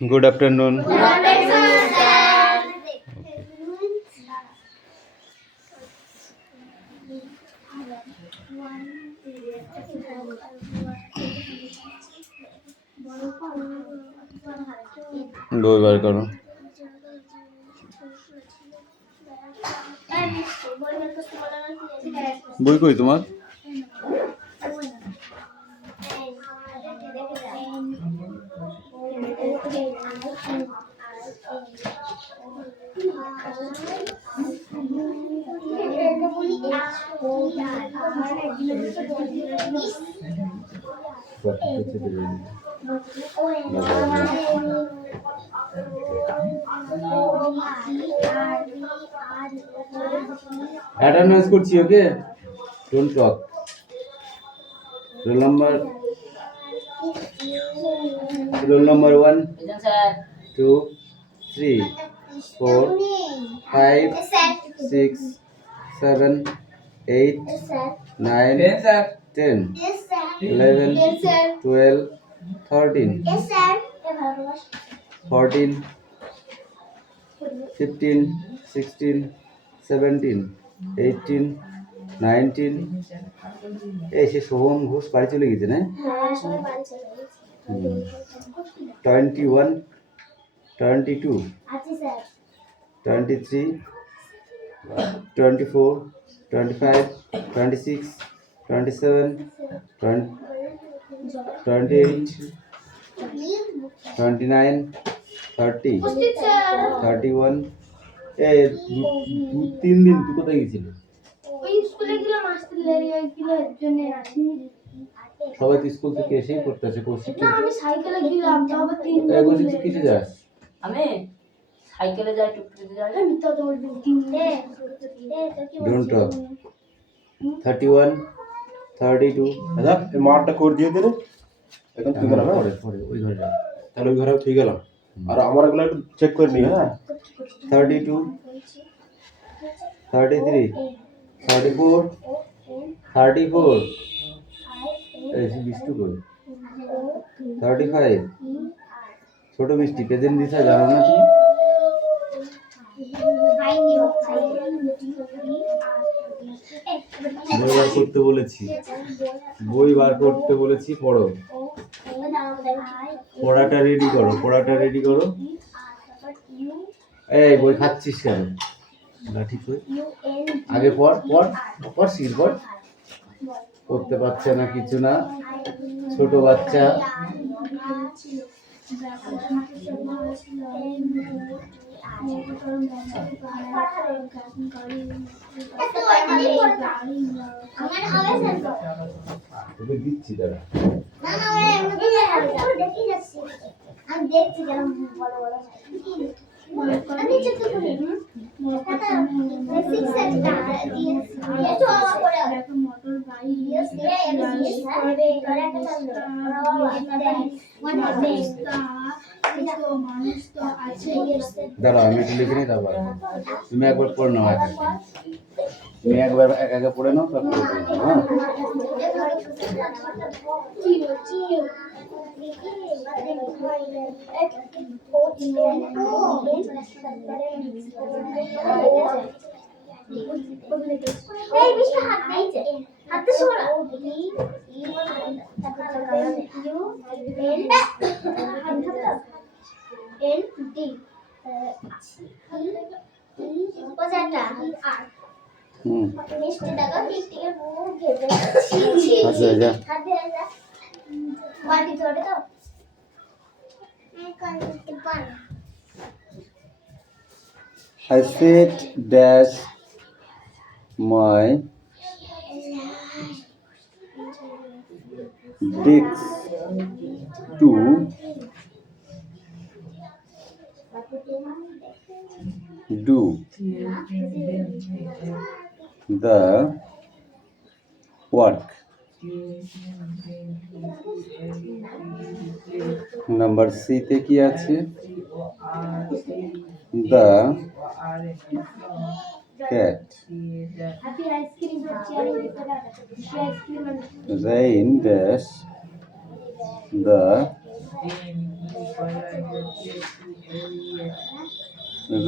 Good afternoon. दो बार करो। বই কই তোমার? অ্যাটেন্ডেন্স করছি, okay? Don't talk. roll number 1 2 3 4 5 6 7 8 9 10 11 12 13 14 15 16 17 18 19 এই সে সোহম ঘোষ বাড়ি চলে গেছে না? 21 22 23 24 25 26 27 28 29 30 31 এই 3 দিন তুই কোথায় গেছিলি? সবাই তো স্কুল থেকে এসেই পড়তেছে। কৌশিক না, আমি সাইকেলে গেলাম, তবে 3 দিন। কৌশিক কিসে যাস? আমি সাইকেলে যাই, টুকটুকে যাই। আমি তো তোর 3 দিন। Don't talk. 31 32 দাদা এই মারটা করে দিয়ে দে রে। এখন তুই গেলাম পরে ওই ঘরে যা। তাহলে ওই ঘরে তুই গেলাম। আর আমার এগুলো একটু চেক করে নি। হ্যাঁ 32 33 34 34 এই বিষ্টু কই? 35 ছোট মিষ্টি প্রেজেন্ট দিছে, জানো না তুমি? বই বার করতে বলেছি, বই বার করতে বলেছি, পড়ো। পড়াটা রেডি করো, পড়াটা রেডি করো। এই বই খাচ্ছিস কেন? লাঠি কই? আগে পড় পড় পড়, শির পড়। পড়তে পারছে না, কিছু না, ছোট বাচ্চা। তোকে দিচ্ছি দাঁড়া। আমি দেখছি কেন বড় বড় আমি চেক করি মোটর বাইক দাঁড়াও, আমি একটু লিখে নিই, তারপর তুমি একবার পড়ে নাও। তুমি একবার একা পড়ে নাও, তারপর হ্যাঁ। এই বেশি হাত দিয়েছে, হাতে সরা এন ডি পজাটা আর মিষ্টি টাকা টিকটিকের মুখ ঘেটে আচ্ছা যা। হাতে যা বাটি ধরে তো করতে পার। I said dash my bricks to do the work. Number C তে কি আছে? the cat rain dash the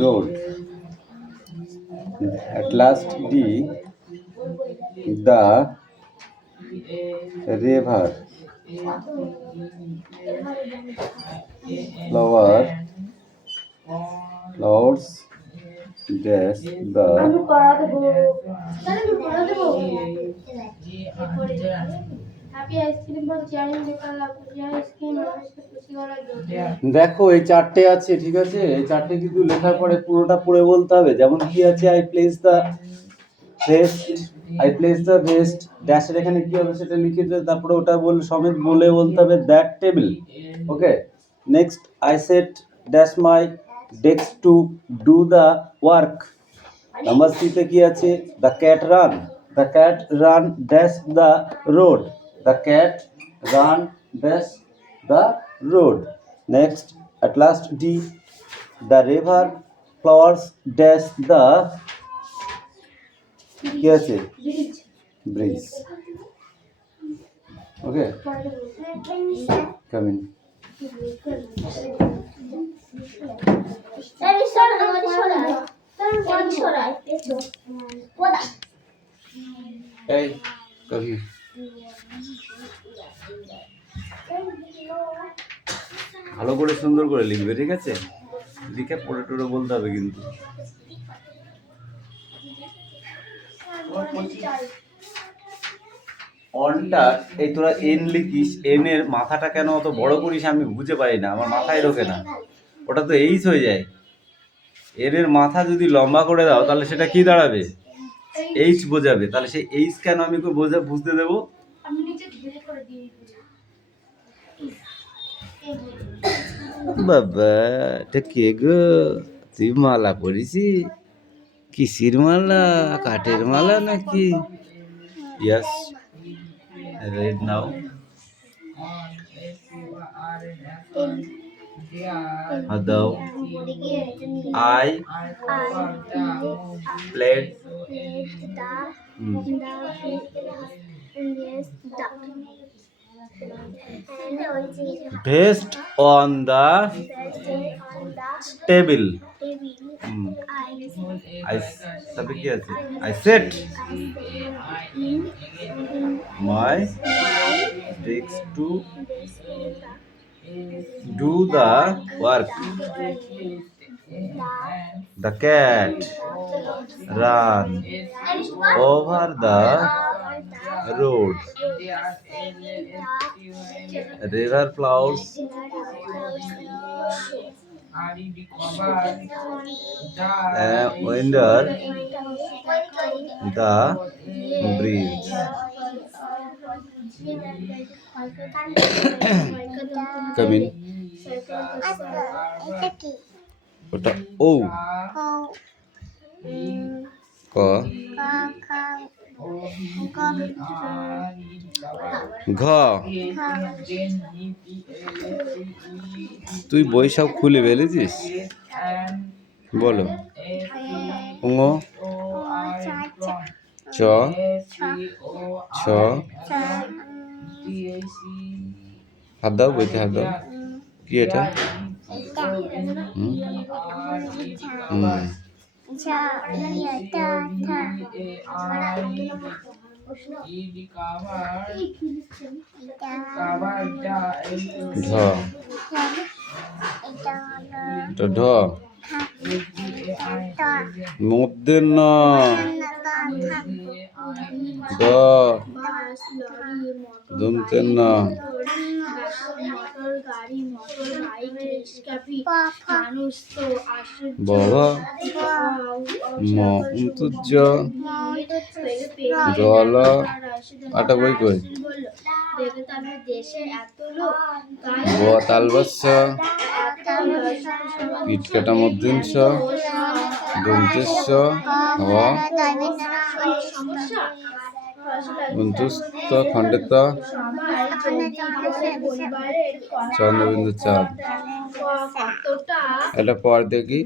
road. At last D, the river. Flowers dash the দেখো এই চারটে আছে, ঠিক আছে? এই চারটে কিন্তু লেখার পরে পুরোটা পড়ে বলতে হবে। যেমন কি আছে, আই প্লেস দ্য ভেস্ট ড্যাশের এখানে কি হবে সেটা লিখে দিলে তারপরে ওটা সমেত বলে বলতে হবে that table. Okay, next I set dash my desk to do the work. Number সিতে কি আছে, the cat ran dash the road. The cat ran dash the road. Next at last D, the river flowers dash the কি আছে, bridge. Okay, come in. এই come here. ভালো করে সুন্দর করে লিখবে, ঠিক আছে? লিখে পড়ে টড়ে বলতে হবে কিন্তু। অনটা এই তোরা এন লিখিস, এন এর মাথাটা কেন অত বড় করিস আমি বুঝে পারি না, আমার মাথায় ঢোকে না। ওটা তো এইচ হয়ে যায়। এন এর মাথা যদি লম্বা করে দাও তাহলে সেটা কি দাঁড়াবে, এইচ বোঝাবে। তাহলে সেই এইচ কেন আমি বুঝতে দেবো? বাবা এটা কে গো, তুই মালা পরিছি? কিসির মালা, কাঠের মালা নাকি? ইয়াস, read now. Adao, I played based on the table. তারপরে কি আছে, I set my desk to do the work. The cat ran over the road. River flowers under the bridge. Come in. ওটা ও ক ঘ। তুই বই সব খুলে ফেলেছিস, বলো। ঙ চ ছ, হাত দাও, বইতে হাত দাও। কি এটা? ঢ মধ্যে না, দ দন্তে না, বাবা মন্তর্য জল আটা বই কই তালবস্য ইটকাটা মধ্যিংস দন্তেশ্ব অন্তুস্ত খণ্ডেত চন্দ্রবিন্দু চাঁদ। এটা পর দেখি,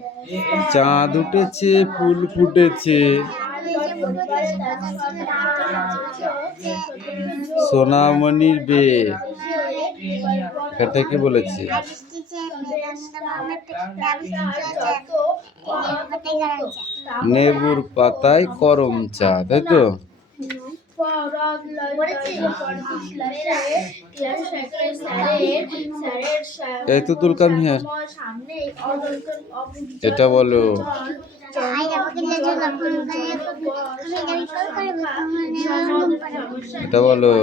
চাঁদ উঠেছে ফুল ফুটেছে, সোনামণির বে। এটা কি বলেছে? নেবুর পাতায় করম চা, তাই তো? এই তো তুলকাম হিয়ার, এটা বলো। এটা বলো।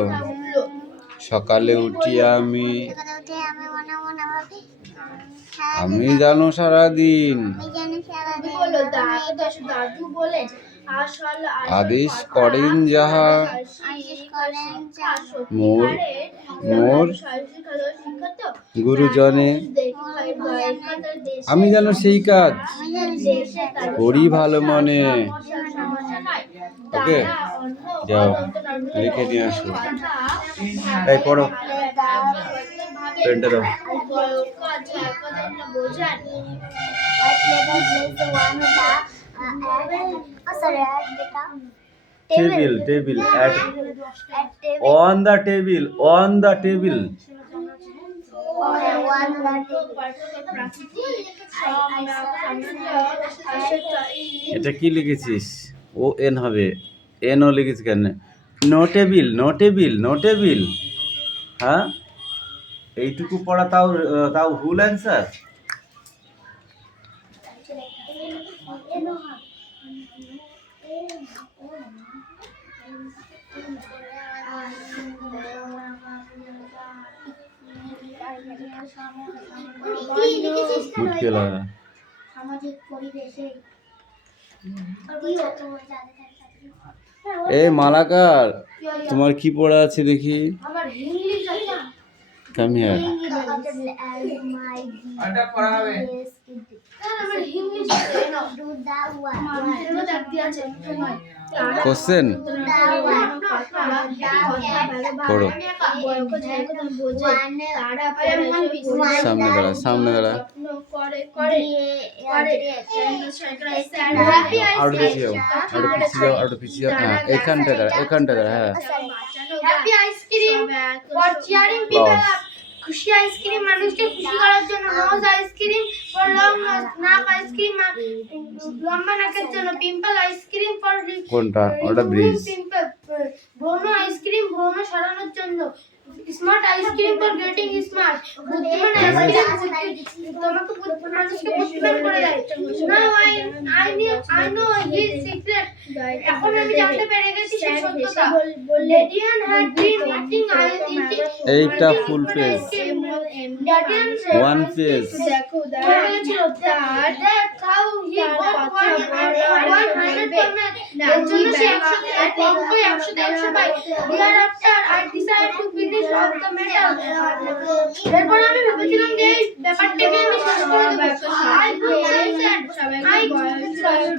সকালে উঠি আমি জানো সারাদিন আদেশ করেন যাহা মোর মোর গুরুজনে, আমি জানো সেই কাজ করি ভালো মনে। ওকে, যাও লিখে নিয়ে আসো। এই পড়ো, পেনটা দাও। Table, table, on the table, on the table. এটা কি লিখেছিস? ও এন হবে, এন ও লিখেছিস কেন? No table, no table, no table. হ্যাঁ, এইটুকু পড়া তাও তাও ভুল অ্যান্সার। মুশকিল है। সামাজিক পরিবেশে এই মালাকার, তোমার কি পড়া আছে দেখি? আমার ইংলিশ আছে। Come here. এটা পড়া হবে। আমার ইংলিশ আছে না। আমার দেখ দিয়া আছে সময়। কোশ্চেন পড়ো। সামনে দাঁড়া, সামনে দাঁড়া। আউট পিছিয়ে যাও, আউট পিছিয়ে যাও, আউট পিছিয়ে যাও। হ্যাঁ, এখানটা দাঁড়া, এখানটা দাঁড়া। হ্যাঁ, happy ice cream for cheering people up. খুশি আইসক্রিম মানুষকে খুশি করার জন্য। Nose ice cream for long nose, নাক আইসক্রিম লম্বা নাকের জন্য। পিম্পল আইসক্রিম ফর কোনটা? ওটা ব্রিজ। পিম্পল। ব্রণ আইসক্রিম ব্রণ সরানোর জন্য। Smart ice cream for getting smart. বুদ্ধিমান আইসক্রিম তোমাকে মানুষকে বুদ্ধিমান করে দেয়। Now I know his secret. এখন আমি জানতে পেরে গেছি সেই সত্যতা। লেডিয়ান হ্যাড বিন ইটিং এইটা ফুল পেজ, ওয়ান পেজ। দেখো বলেছিল দ্যাট হাউ হি গট 100 এর জন্য সে 100 পায়। Here after I decide to finish off the metal. এরপর আমি ভেবেছিলাম যে এই ব্যাপারটাকে আমি শেষ করে দেব। I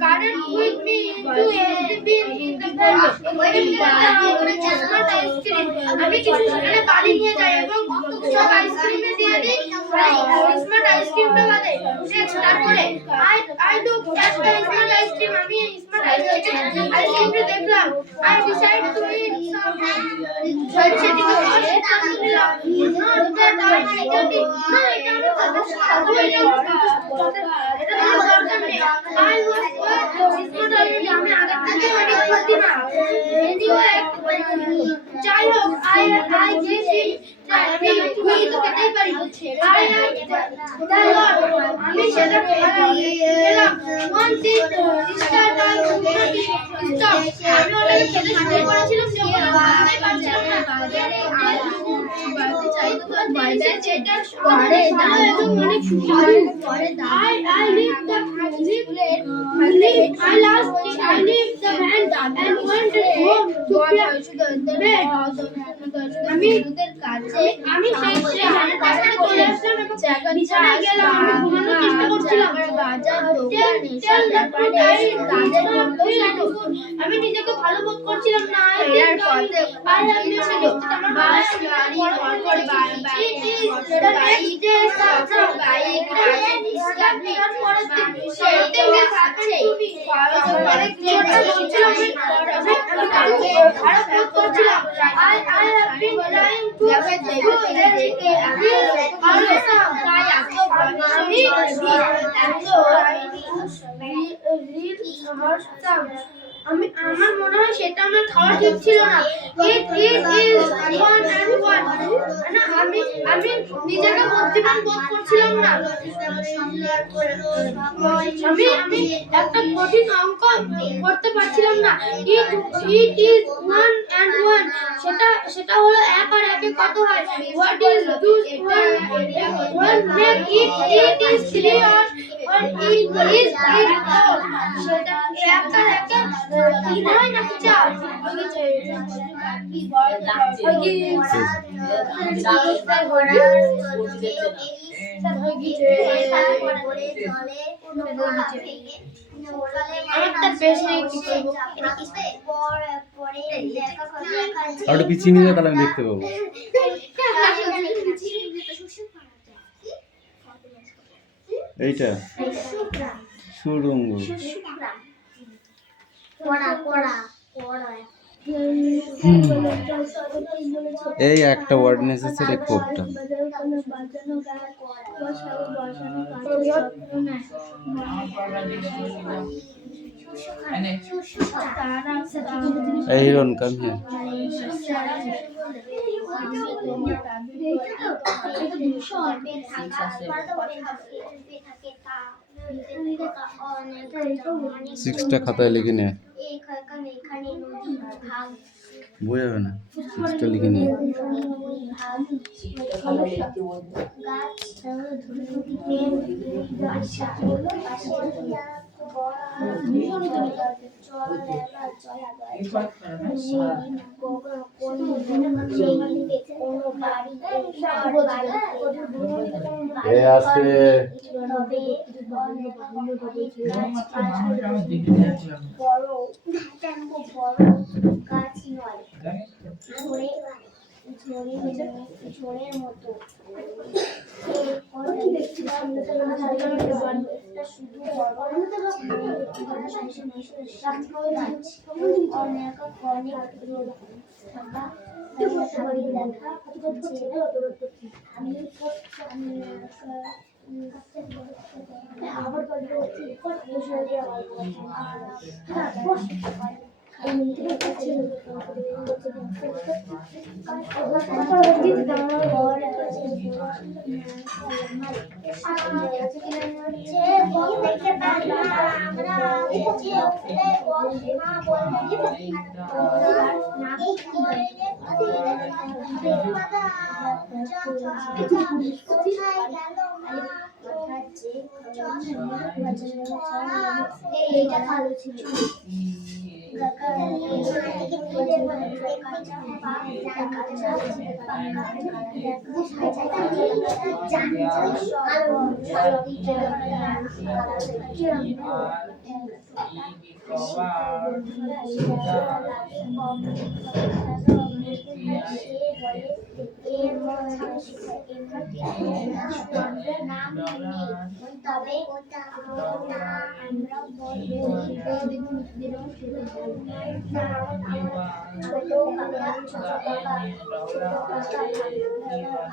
garden with me to everything in the world. আমি কিছু সেখানে বালি নিয়ে যাই এবং সব আইসক্রিমে দিয়ে দিই স্মার্ট আইসক্রিমটা বাদে। নেক্সট তারপরে I do catch the smart ice cream. আমি স্মার্ট আইসক্রিমটা দেখলাম। আই ডিসাইড টু ইট সাম। সেটিকে যাই হোক I gave him তো খেতেই পারি। আমি সেটা খেলাম। Once it start আমি ওটাকে খেতে শুরু করেছিলাম যখন আমি বুঝতেই পারছিলাম না। বাড়িতে চাই তো বাড়িতে যেটা পরে দাও এবং অনেক সুস্বাদু। I leave the van and went home to bed. আমি সেই সেখানের কাছে চলে আসলাম এবং বিছানায় গেলাম। আমি ঘুমানোর চেষ্টা করছিলাম। আমি নিজেকে ভালো বোধ করছিলাম না। খারাপ আমি আমার মনে হয় সেটা আমার খাওয়া ঠিক ছিল না। It is one and one. না আমি নিজেকে বুদ্ধিমান বোধ করছিলাম না। আমি একটা কঠিন অঙ্ক করতে পারছিলাম না। It is one and one. সেটা হলো এক আর একে কত হয়? What is one make it is three or it is four. সেটা এক আর একে তিন হয় নাকি চার? আর একটু পিছিয়ে নিলে তাহলে আমি দেখতে পাবো। এইটা সুরঙ্গ। এই একটা ওয়ার্ড নেসেসারি কোডটা। এই হিরণ কাম হিয়ার। সিক্সটা খাতায় লিখে নে, বই হবে না, সিক্সটা লিখে নে। ঝড়ের মতো এইটা ভালো ছিল। তবে ছোট কাকা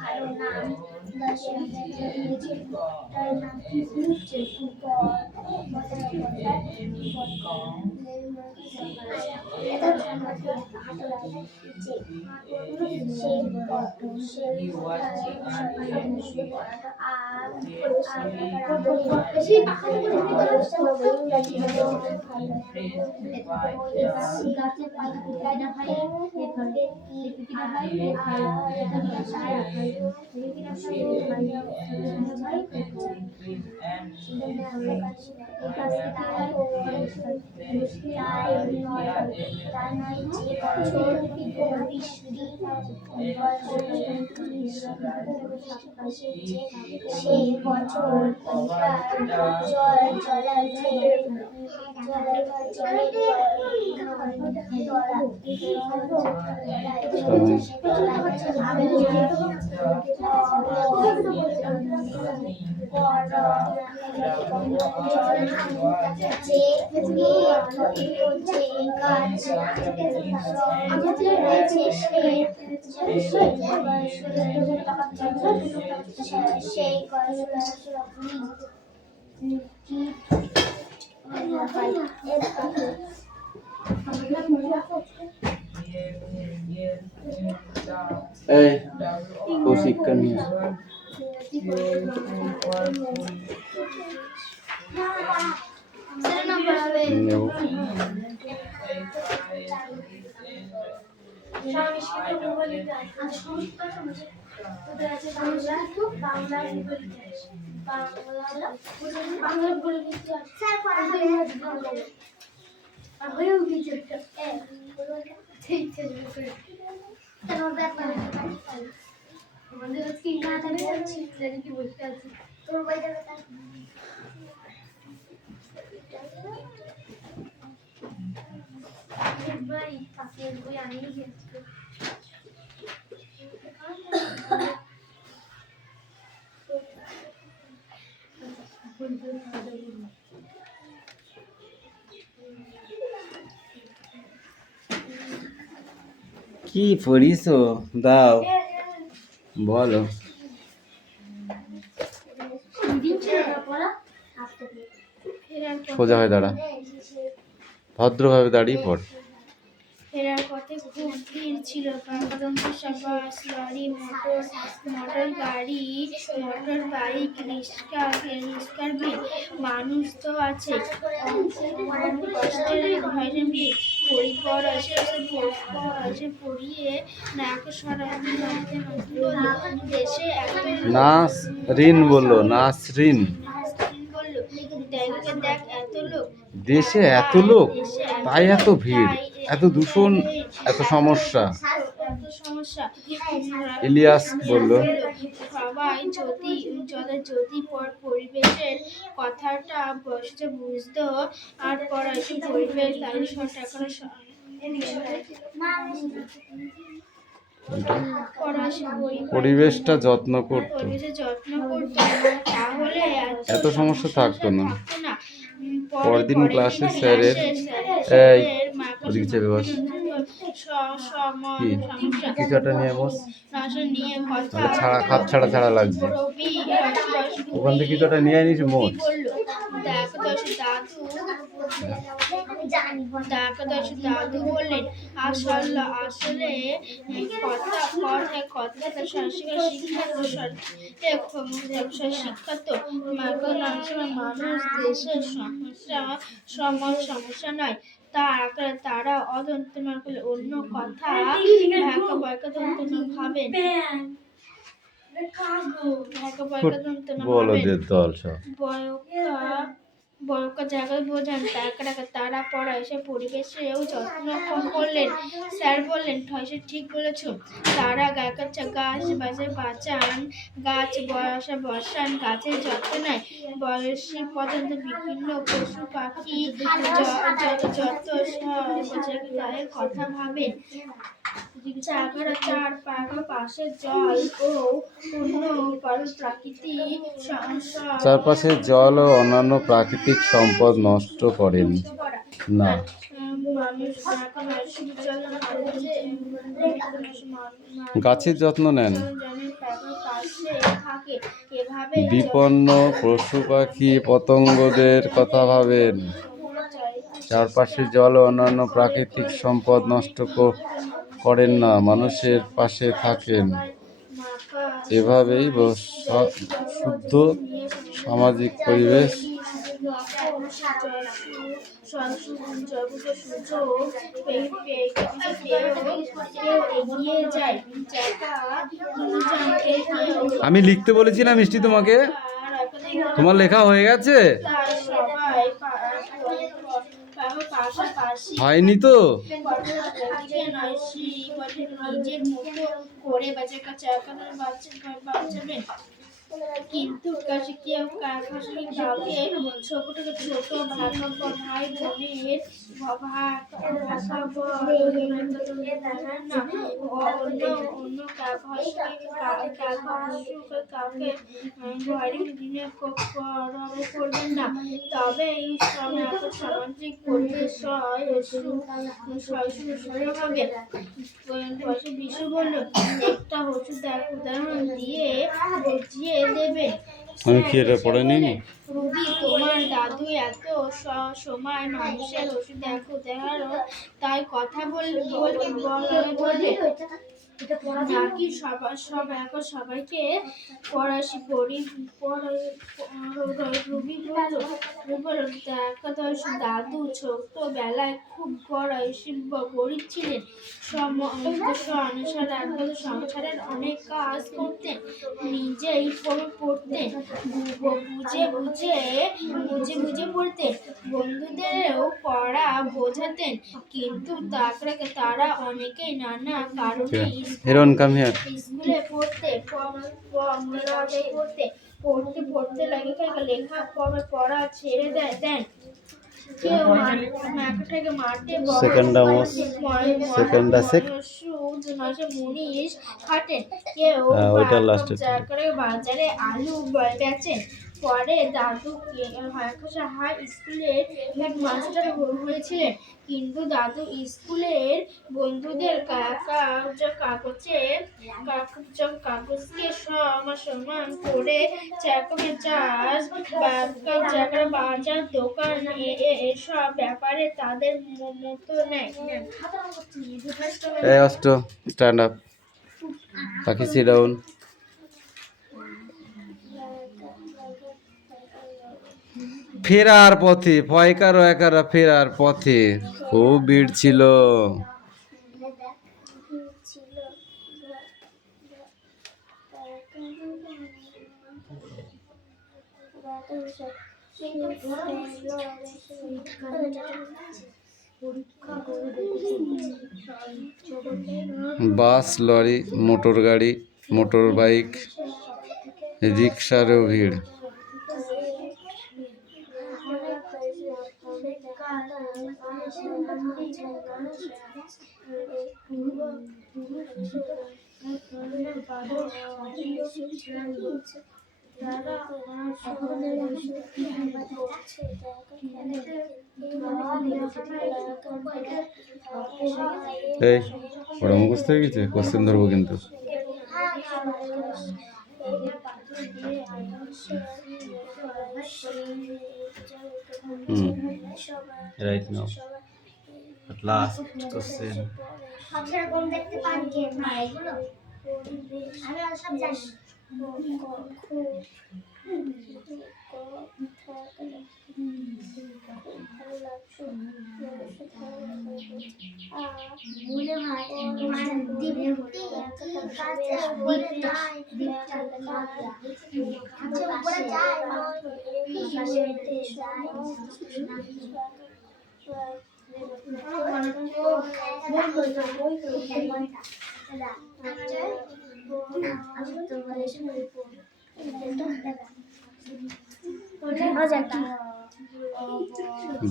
ভালো নাম সেই বছর এই কৌশিককে নিয়ে সেটা না পড়াবে নেব। তোর বইটা ভাই পাশের বই আনিয়ে গেছি কি পড়িছো দাও বলো। সোজা হয়ে দাঁড়া, ভদ্রভাবে দাঁড়িয়ে পড়। ফেরার পথে খুব ভিড় ছিল। কাকাদন্ত বাস, লরি, মোটর গাড়ি, মোটর বাইক, রিক্সার ভিড়। মানুষ তো আছে, কষ্টের ভয়ের ভিড়। পরিপর আসে পড়িয়ে নাক সরাতে নাচতে নাচতে বলল, দেশে এত নাস রিন বললো, নাস রিন। বলল, দেখ এত লোক, দেশে এত লোক, তাই এত ভিড়, এত দূষণ, এত সমস্যা। ইলিয়াস বলল, সবাই যদি পরিবেশের কথাটা বসতে বুঝতো আর পড়াশোনা পরিবেশ দায়ী টাকার পরিবেশটা যত্ন করতো, পরিবেশের যত্ন করতো, তাহলে এত সমস্যা থাকতো না। পরদিন পরের ক্লাসে দিন স্যারের স্যারের এই মাকে ওদিকে চেপে বস। কি কিছু একটা নিয়ে বস, নিয়ে কথা মানে ছাড়া খাপ ছাড়া ছাড়া লাগছে। রবি ওখান থেকে কিছু একটা নিয়ে আনিস মোট। বলল, দাদু বললেন, আসলে কথা শিক্ষা তো মানুষ দেশের সমস্যা নয়, তারা অন্য কথা ভাবেন। বলদের দল সব। বয়কা জায়গায় বোঝান তারা পড়ায় সে পরিবেশেও যত্ন করলেন। স্যার বললেন, ঠয়সে ঠিক বলেছ, তারা গাছ বাজে বাঁচান, গাছ বসান, গাছের যত্ন নেয়, বয়সী পর্যন্ত বিভিন্ন পশু পাখি যত গায়ের কথা ভাবেন। চার পাশে জল ও অন্য প্রাকৃতিক চারপাশের জল ও অন্যান্য প্রাকৃতিক সম্পদ নষ্ট করেন না। গাছের যত্ন নেন। বিপন্ন পশু পাখি পতঙ্গদের কথা ভাবেন। চারপাশের জল ও অন্যান্য প্রাকৃতিক সম্পদ নষ্ট করেন না, মানুষের পাশে থাকেন। এভাবেই শুদ্ধ সামাজিক পরিবেশ আমি লিখতে বলেছি না মিষ্টি তোমাকে, তোমার লেখা হয়ে গেছে? হয়নি তো? নিজের মতো করে বাঁচাবেন, কিন্তু কেউ কাউকে ছোট ভাই বোনের অন্য কাউকে করবেন না, তবে এই সামাজিক পরিবেশ হবে। বিশু বলল, একটা উদাহরণ দিয়ে বুঝিয়ে দেবে। আমি কি এটা পড়ে নিইনি? রুবি, তোমার দাদু এত সময় মানুষের ওষুধ দেখারও তাই কথা বলবে নাকি এখন সবাইকে রুবি বলল দেখা তো দাদু ছোটবেলায় খুব গরিব ছিলেন, সংসারের অনেক কাজ করতেন, নিজেই পড়তেন, বুঝে বুঝে পড়তেন, বন্ধুদেরও পড়া বোঝাতেন, কিন্তু তারা অনেকেই নানা কারণে হিরন কাম হিয়ার। স্কুলে পড়তে লাগে লেখা পড়া ছেড়ে দেন, কেউ মাকে মারতে সেকেন্ডা মোস সেকেন্ডা সেক মাসে মুনিশ খাটেন, কেউ ওইটা লাস্টে বাজারে আলু বেচেন। পরে দাদু হাই স্কুলের হেডমাস্টার হয়েছিলেন, কিন্তু দাদু স্কুলের বন্ধুদের কাগজকে সমান করে বাজার দোকান এসব ব্যাপারে তাদের মতো নেয়। এই অষ্ট স্ট্যান্ড আপ, পাখি সিট ডাউন। ফেরার পথে পয়কার একারা ফেরার পথে খুব ভিড় ছিল। বাস, লরি, মোটর গাড়ি, মোটর বাইক, রিক্সারও ভিড়। এই ওরা মুখস্থ হয়ে গেছে, কোশ্চেন ধরবো কিন্তু। Right now last question. সেরকম দেখতে পারি কে ভাই এগুলো আমি আর সব জানি মনে হয় তোমার দীপ্তি কাছে বলে যায় উপরে যায়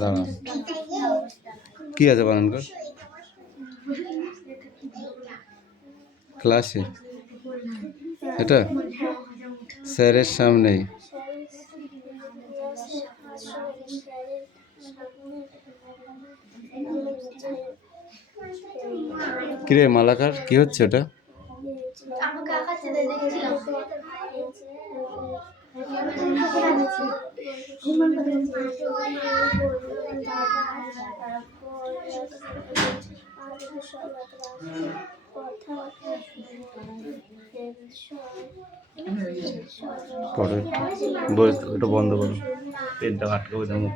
দাঁড়া, কি আছে বানান কর ক্লাসে? এটা স্যারের সামনেই। কিরে মালাকার, কি হচ্ছে ওটা? আমাকে আকাশে দেখছিলাম। পরে ওটা বন্ধ করো, পেনটা আটকাবো যেমন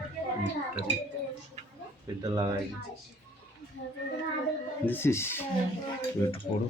পেনটা লাগাই দিছিস, একটু পড়ো।